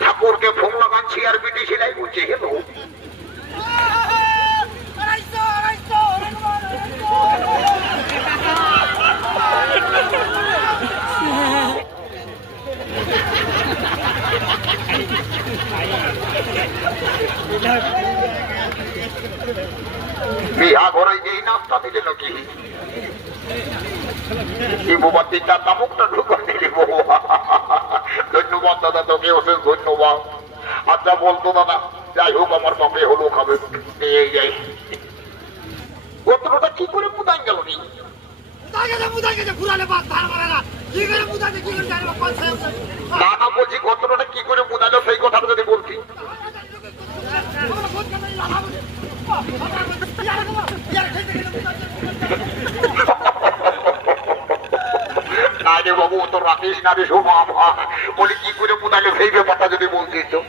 ঠাকুরকে ফোন লাগাচ্ছি আর বিটি সেলাই বলছে, হেলো। বিহা ঘরে এই নাস্তা দিলে নাকি? এই বাবা তিনটা তামুকটা ঢুকা দিলি বাবা ধন্যবাদ দাদা তোকে অশেষ ধন্যবাদ আচ্ছা বলতো দাদা যাই হোক আমার বাপে হলো খাবে নিয়ে যাই গোত্রটা কি করে গেল নি বলছি গোত্রটা কি করে সেই কথাটা যদি বলছি না বাবু তো রাকেশ না রে শোভা বলি, কি করে পুতালো সেই ব্যাপারটা যদি বলছিস তো?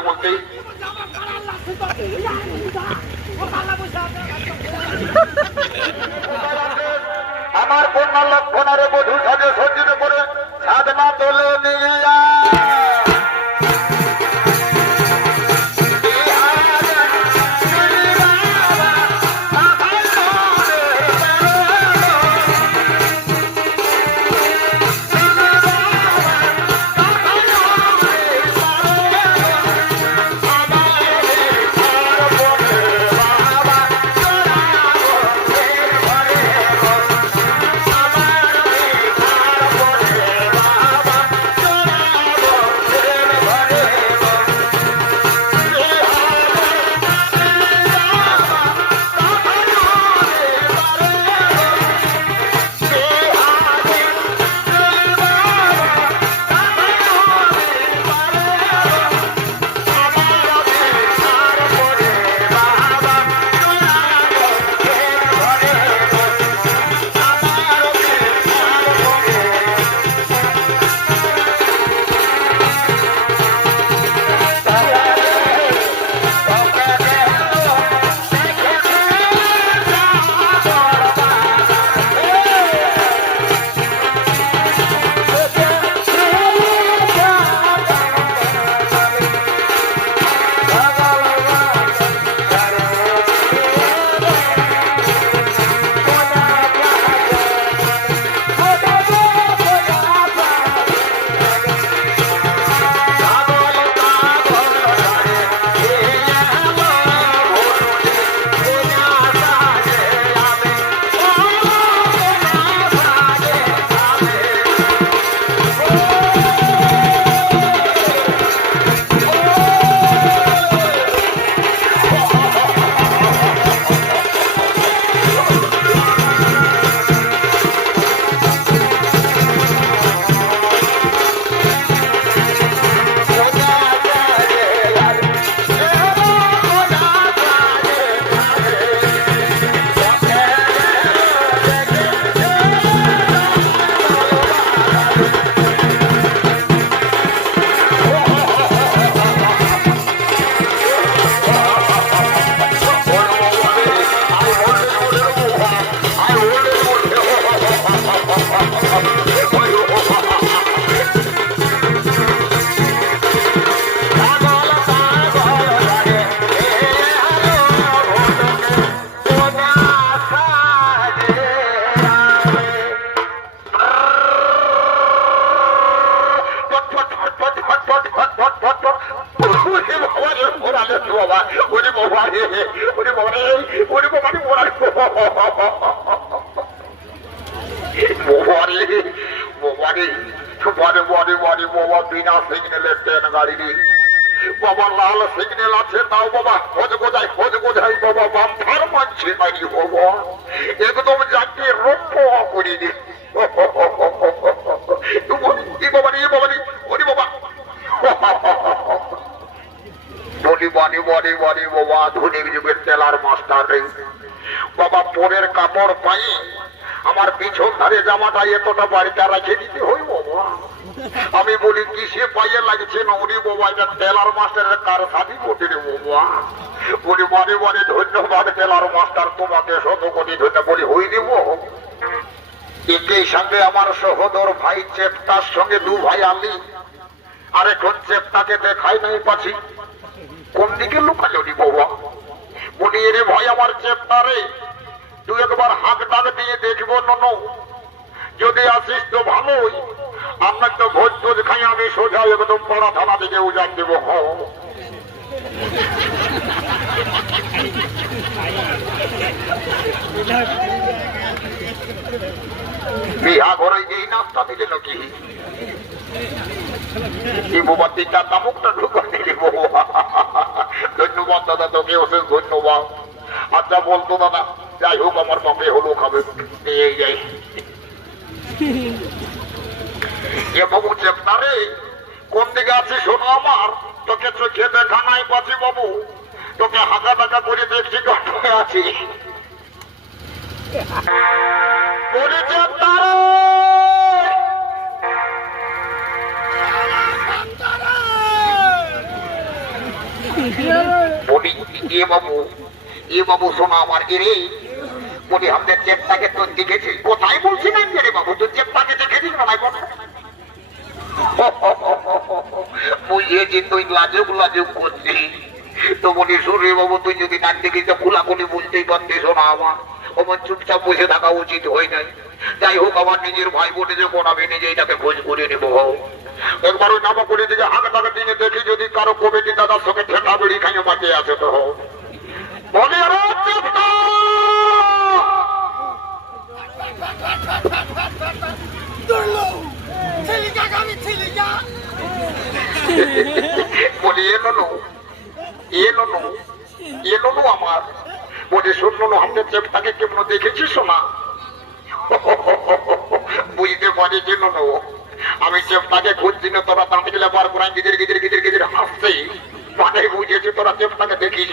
বলতে আমার কন্যা লক্ষণারে বধূ সাজে সজ্জিত করে সাধনা তোলে নিয়ে বাবা লাল সিগন্যাল আছে, তাও বাবা, খোঁজ গোজাই খোঁজ গোজাই বাবা, বাম্পার মানছে নাকি বাবা? একদম যাকে রক্ষ করে বাবা পরের কাপড় পাই আমার পিছন ধারে জামাটা এতটা বাড়িটা রেখে দিতে হই বাবা আমি বলি, কিসে পাইয়ে লাগছে উনি বাবা, এটা টেলার মাস্টারের কার সাথী বটে রে বাবা? বলি মনে মনে ধন্যবাদ টেলার মাস্টার তোমাকে শত কোটি ধন্যবাদ বলি, হই দিব একই সঙ্গে আমার সহোদর ভাই চেপটার সঙ্গে দু ভাই আলি আর এখন চেপটাকে দেখাই নাই পাচ্ছি কোন দিকে লুকালো নি বাবা? বলি এরে ভাই আমার চেপটারে তুই একবার হাঁক ডাক দিয়ে দেখব, ননো। যদি আসিস তো ভালোই। আপনার তো ভোজ টোজ খাই, আমি সোজা একদম পড়া থানা দিকে উজান দেবো বিহা ঘরে এই নাস্তা দিলে নাকি? তামুকটা ধন্যবাদ দাদা, তোকে ধন্যবাদ। আচ্ছা বলতো দাদা, যাই হোক, আমার বাপে হলো খাবে। যাই। এ বাবু চেপনারে কোন দিকে আছিস শোনো আমার? তোকে চোখে দেখা নাই পাচ্ছি বাবু। তোকে হাঁকা টাকা করে দেখছি আছি। বলি এ বাবু এ বাবু শোনো আমার বলি, আমাদের কোথায় রে বাবু? তোর চেপটাকে দেখেছিস না কথা চুপচাপ বসে থাকা উচিত হয় নাই। যাই হোক, আমার নিজের ভাই বোনে যখন আমি নিজে এটাকে খোঁজ করে নেব একবার ওই নামা করে দিকে, হাঁকা দেখি, যদি কারও কমিটি দাদার সঙ্গে ঠেকা বেড়ি খাইয়ে বাঁচে আছে তো বলে রে চেপটা! ধরলো ছেলেটা আমি ছেলেটা বলি এ ননু এ ননু এ ননু আমার বলি শোন ননু আমাদের চেপটাকে কেমন দেখেছিস শোনা বুঝতে পারি যে ননু আমি চেপটাকে খুঁজছি না তোরা দাঁত গেলে বার করাই গিদির গিদির গিদির গিদির হাসছি মানে বুঝেছি তোরা চেপটাকে দেখিস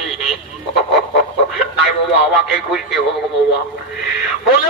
নাই বাবা আমাকে খুঁজতে হোক বাবা বলে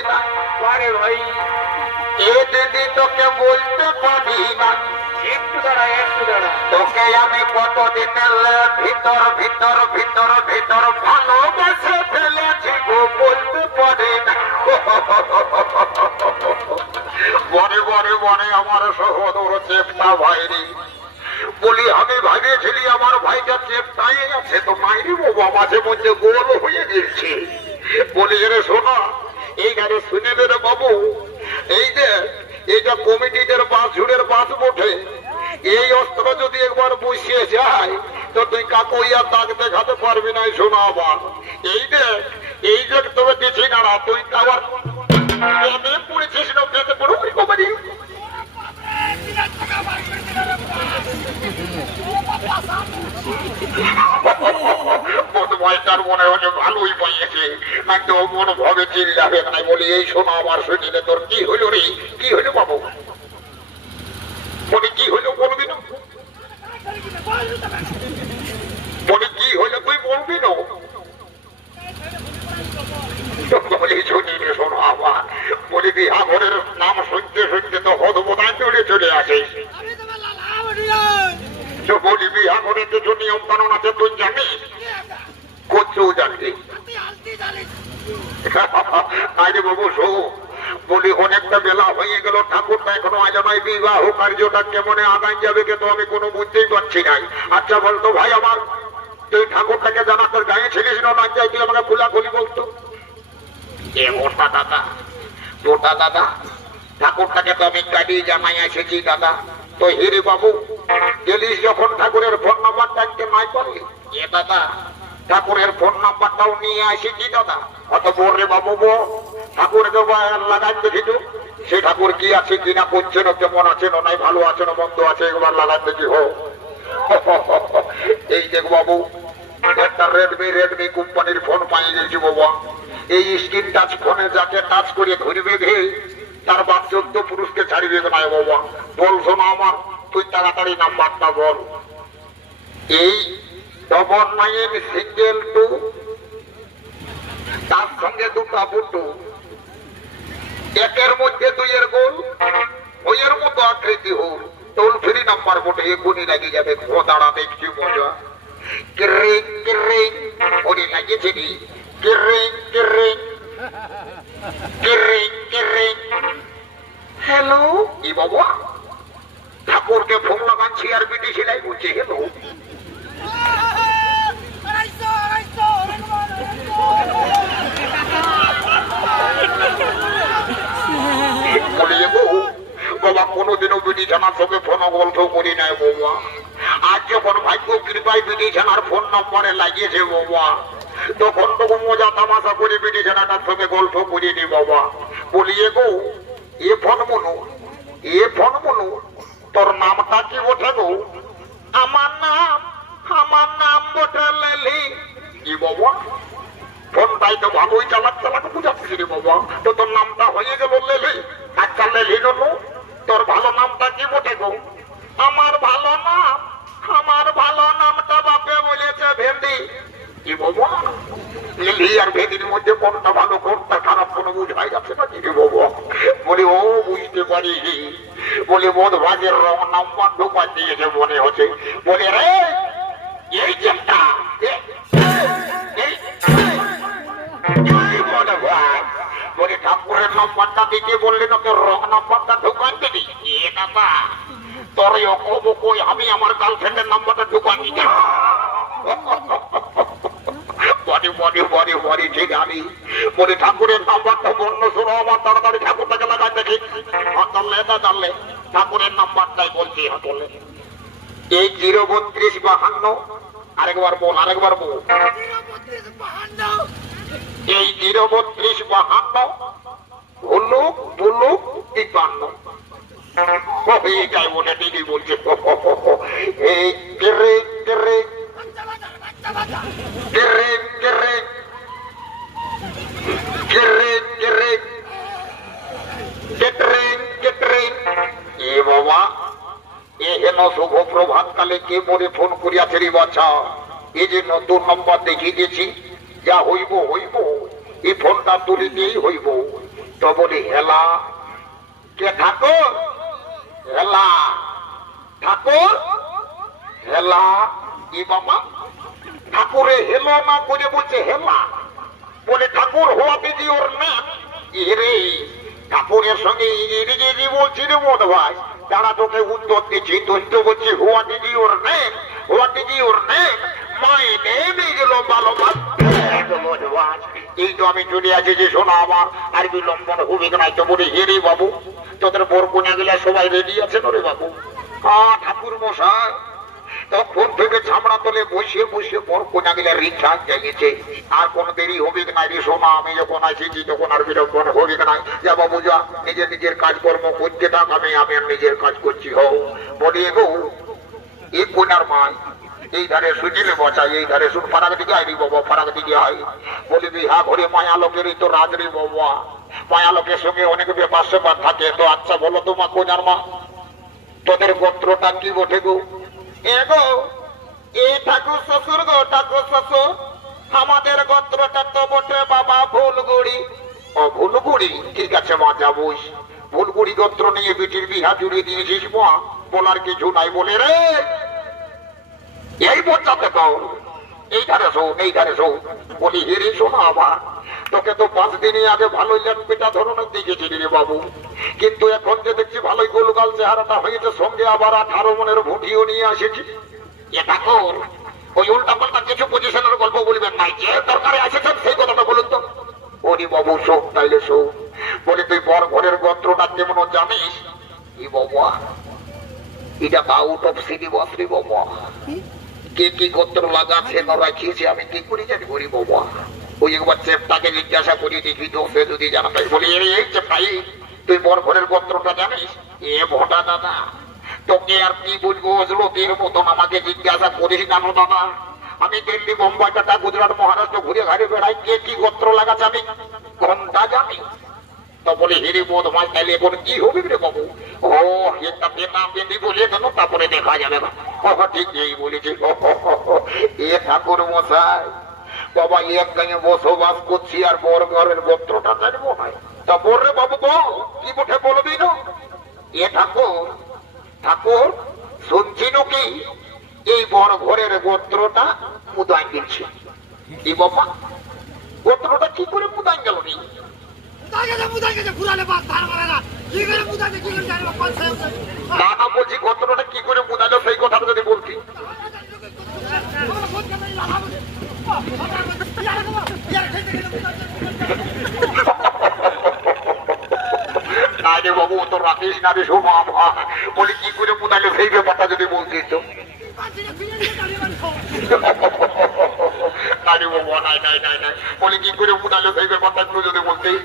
আরে ভাই। এ দিদি তোকে বলতে পারি না। একটু দাঁড়া একটু দাঁড়া। তোকে আমি কতদিনের ভিতর ভিতর ভিতর ভিতর ভালোবাসে ফেলেছি গো বলতে পারি না। বনে বনে বনে আমার সহোদর চেপটা ভাইরি। বলি আমি ভাবিয়েছিলি আমার ভাইটা চেপটাই আছে তো মাইরি বাবা মাঝে মধ্যে গোল হয়ে গেছে। বলি রে শোনা এই গাড়ি শুনে রে বাবু এই যে এইটা কমিটিদের বাস ঝুড়ের বাস বটে এই অস্ত্র যদি একবার বসিয়ে যায় তো তুই কাকুইয়া দাগ দেখাতে পারবি না শোনা আবার। এই যে এই যে তবে দিচ্ছি না তুই আবার পড়েছিস না ওই মনে হচ্ছে ভালোই পাইয়েছে। একদম মনে ভাবে চিল্লাবে না বলি, এই শোনো আমার শরীরে তোর কি হলো রে? কি হলো বাবু? বলি, কি হলো না বলি কি হইল তুই বলবি না বলি শুনি রে শোনো আমার বলি বিহা ঘরের নাম শুনতে শুনতে তো হদবোধায় চলে চলে আসে আমি তোমার লালা বড়িয়া তো বলি বিহা ঘরের কিছু নিয়ম কানুন আছে তুই জানিস করছেও জানবি আমি আলতি জানি আরে বাবু শো বলি অনেকটা বেলা হয়ে গেল ঠাকুরটা নয় বিবাহ কার্যটা কেমনে আগাই যাবে কে তো আমি কোনো বুঝতেই পারছি নাই। আচ্ছা বলতো ভাই, আমার তুই ঠাকুরটাকে জানা তোর গায়ে ছিলিস না যাই তুই আমাকে খোলা খুলি বলতো দাদা দাদা, ঠাকুরটাকে তো আমি গাড়ি জানাই এসেছি দাদা। তো হিরে বাবু, গেলিস যখন ঠাকুরের ফোন নাম্বারটা একটু নাই পারলি এ দাদা, ঠাকুরের ফোন নাম্বারটাও নিয়ে আসিছি দাদা। অত বলরে বাবু বো ঠাকুরকে লাগাই দেখি তো সে ঠাকুর কি আছে কিনা করছেন কেমন আছেন নাই ভালো আছেন মন্দ আছে একবার লাগাই দেখি হো এই দেখ বাবু, একটা রেডমি রেডমি কোম্পানির ফোন পাই গেছি বাবা। এই স্ক্রিন টাচ ফোনে যাকে টাচ করে ধরবে ঘে তার বাপ চোদ্দ পুরুষকে ছাড়িবে না বাবা। বল শোনো আমার, তুই তাড়াতাড়ি নাম্বারটা বল। এই ডবল নাইন সিঙ্গেল টু তার সঙ্গে দুটা বুটু একের মধ্যে দুইয়ের গোল ওইয়ের মতো আকৃতি হোক টোল ফ্রি নাম্বার বটে এগুনি লাগি যাবে খোদাড়া দেখছি মজা কিরিং কিরিং ওরে লাগিয়েছে নি কিরিং কিরিং কিরিং কিরিং হ্যালো ই বাবা ঠাকুরকে ফোন লাগাচ্ছি আর বিটি সেলাই বলছে হ্যালো আড়াইশো আড়াইশো বলিয়ে গো বাবা কোনোদিনও বিটি জানার সঙ্গে ফোন গল্প করি নাই বাবা আজ যখন ভাগ্য কৃপায় বিটি জানার ফোন নম্বরে লাগিয়েছে বাবা তখন তখন মজা তামাশা করে বিটি জানাটার সঙ্গে গল্প করিনি বাবা বলিয়ে গো, এ ফোন মনু, এ ফোন মনু, তোর নামটা কি ওঠে গো? আমার নাম আমার নাম বটে লেলি। কি বাবা ফোনটাই তো ভালোই চালাক চালাক বুঝাচ্ছি রে বাবা তো তোর নামটা হয়ে গেল লেলি আচ্ছা লেলি ননু তোর ভালো নামটা কি বটে গো আমার ভালো নাম আমার ভালো নামটা বাপে বলেছে ভেন্ডি কি বাবা লিলি আর ভেন্ডির মধ্যে কোনটা ভালো কোনটা খারাপ কোনো বুঝাই যাচ্ছে না কি রে বাবা বলি ও পারি বলে বোধ ভাগের রং নাম্বার ঢোকা দিয়েছে মনে হচ্ছে। বলে, রে, এই বলে, ঠাকুরের নাম্বারটা দিতে বললে রং নাম্বারটা ঢুকান দিবি? আমি আমার গার্লফ্রেন্ডের নাম্বারটা ঢুকান দিতে বডি বডি বডি বডি ঠিক আমি বলে, ঠাকুরের নাম্বারটা বন্য শোনো আমার তাড়াতাড়ি ঠাকুরটাকে লাগাই দেখি। জানলে, না জানলে, ঠাকুরের নাম্বারটাই বলছি হাতলে এই জিরো বত্রিশ বাহান্ন, আরেকবার বল আরেকবার বল। এই জিরো বত্রিশ বাহান্ন হলুক বুলুক তিপ্পান্ন। এইটাই মনে দিদি বলছে। কে পরে ফোন করিয়াছে রে বাচ্চা এই যে নতুন নম্বর দেখিয়ে দিয়েছি, যা হইব হইব, এই ফোনটা তুলিতেই হইব। তো বলি, হেলা, কে ঠাকুর? হেলা ঠাকুর? হেলা, ই বাবা, ঠাকুরে হেলো না করে বলছে, হেলা। বলে, ঠাকুর হওয়া দিদি ওর এরে ঠাকুরের সঙ্গে বলছি রে বোধ ভাই তারা তোকে উত্তর দিচ্ছি তো বলছি হোয়া দিদি ওর নেম হোয়া নেম মাই নেম এগুলো ভালো এই তো আমি চলে আছি যে শোনা আমার আর বিলম্বন হবে নাই তো বলি হেরে বাবু, তোদের বোর কোনে সবাই রেডি আছে বাবু? ঠাকুর মশাই তখন থেকে তলে বসে বসে পর কোনা গেলে রিচার্জ জেগেছে আর কোন দেরি হবে না রে সোনা, আমি যখন আসিছি তখন আর বিলম্বন হবে না যা বাবু, যা, নিজের নিজের কাজকর্ম করতে থাক, আমি আমি নিজের কাজ করছি, হও। বলি গো এই কোনার মাই এই ধারে সুজিলে বসা এই ধারে শুন ফারাক দিকে আইরি বাবা, ফারাক দিকে আই বলি, বিহা ঘরে মায়া লোকেরই তো রাজরি বাবা। মায়া লোকের সঙ্গে অনেক ব্যাপার স্যাপার থাকে। তো আচ্ছা বলো তো মা, কোনার মা, তোদের গোত্রটা কি বটে গো? এ গো এ ঠাকুর শ্বশুর গো, ঠাকুর শ্বশুর। আমাদের তো বটে বাবা ভুলগুড়ি। ও ভুলগুড়ি, ঠিক আছে মা ভুলগুড়ি গোত্র নিয়ে বিটির বিহা দিয়েছিস মা, বলার কিছু নাই বলে রে। এই পর্যন্ত তো এই ধারে শোন এই ধারে শোন। বলি হেরে শোনা আমার তোকে তো পাঁচ দিনই আগে ভালোই ল্যাম্পিটা ধরনের দেখেছি রে বাবু। কিন্তু এখন যে দেখছি ভালোই গোলগাল চেহারাটা হয়েছে, সঙ্গে আবার আঠারো মনের ভুটিও নিয়ে আসেছি। এটা কর ওই উল্টা পাল্টা কিছু পজিশনের গল্প বলবেন নাই যে দরকারে আসেছেন সেই কথাটা বলুন তো। ওরে বাবু শোক তাইলে শোক বলি তুই বর ঘরের গোত্রটা কেমন জানিস? ই বাবা এটা আউট অফ সিটি বস রে বাবা কে? কি গোত্র লাগাচ্ছে না রাখিয়েছে আমি কি করে জানি করি বাবা ওই একবার চেপটাকে জিজ্ঞাসা করি দেখি তো সে যদি জানাতে বলি "এই, এই চেপটাই তুই বর ঘরের গোত্রটা জানিস? এ ভোটা দাদা তোকে আর কি বলব? লোকের মতন আমাকে জিজ্ঞাসা করিস কেন দাদা আমি দিল্লি বোম্বাই টাটা গুজরাট, মহারাষ্ট্র ঘুরে ঘাড়ে বেড়াই। কে কি গোত্র লাগাচ্ছে আমি? ঘণ্টা জানি না এ ঠাকুর মশাই, বাবা, এক বসবাস করছি আর বর ঘরের গোত্রটা জানব তা রে বাবু কি বলবি না এ ঠাকুর ঠাকুর শুনছি কি এই বড় ঘরের গোত্রটা মুদাই গেছে কি বাবা? গোত্রটা কি করে মুদাই গেল নি। না না বলছি গোত্রটা কি করে মুদাইলো সেই কথাটা যদি বলছি না রে বাবু ও তো রাখিস না রে শোভা বলি কি করে মুদাইলো সেই ব্যাপারটা যদি বলছিস তো না বাবু নাই নাই নাই নাই। বলি কি করে সেই ব্যাপারটা যদি বলতে?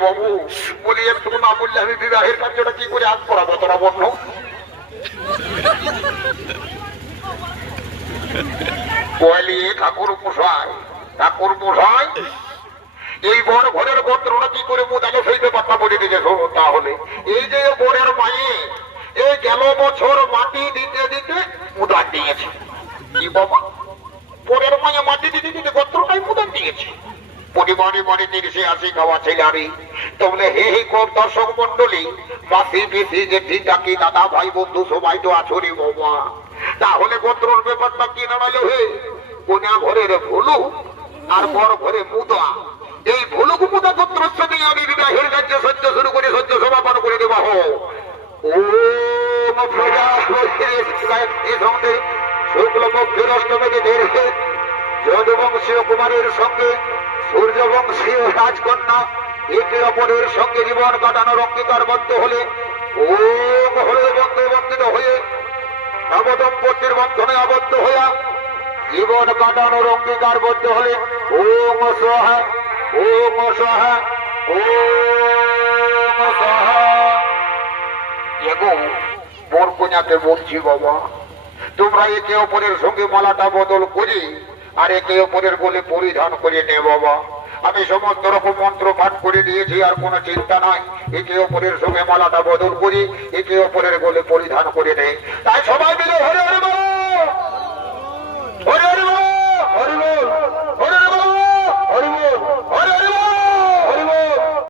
বাবু বলি একটু না বললে আমি বিবাহের কার্যটা কি করে আগ করাবো তোরা বন্য বলি ঠাকুর মশাই ঠাকুর মশাই এই বর ঘরের গোত্রটা কি করে মুদালো সেই ব্যাপারটা বলে দিতে তাহলে। এই যে বরের মায়ে এই গেল বছর মাটি দিতে দিতে মুদান দিয়েছে। কি বাবা? পরের মায়ে মাটি দিতে দিতে গোত্রটাই মুদান দিয়েছে। পরিবারে বাড়ি তিরিশে আসি খাওয়া ছেলারি হে হে কর দর্শক মন্ডলী মাসি পিসি জেঠি কাকি দাদা ভাই বন্ধু সবাই তো আছরি বাবা। তাহলে গোত্রর ব্যাপারটা কি দাঁড়াল হে? কোনা ঘরের ভুলু আর বড় ঘরে মুদা। এই ভুলুক মুদা গোত্রের সাথে আমি বিবাহের কার্য সহ্য শুরু করে সহ্য সমাপন করে ওম প্রজাপতির সঙ্গে রাজকন্যা একে অপরের সঙ্গে জীবন কাটানোর অঙ্গীকারবদ্ধ হলে, ওম হলে বন্ধু বন্দিত হয়ে নবদম্পতির বন্ধনে আবদ্ধ হইয়া জীবন কাটানোর অঙ্গীকারবদ্ধ হলে, ওম সহা ওম সহা ওম সহা এগো বোর কন্যাকে বলছি বাবা, তোমরা একে অপরের সঙ্গে মালাটা বদল করি আর একে অপরের বলে পরিধান করে নে বাবা। আমি সমস্ত রকম মন্ত্র পাঠ করে দিয়েছি, আর কোনো চিন্তা নয়। একে অপরের সঙ্গে মালাটা বদল করি, একে অপরের গোলে পরিধান করে নেই। তাই সবাই মিলে হরে হরে হরে হরে হরে হরে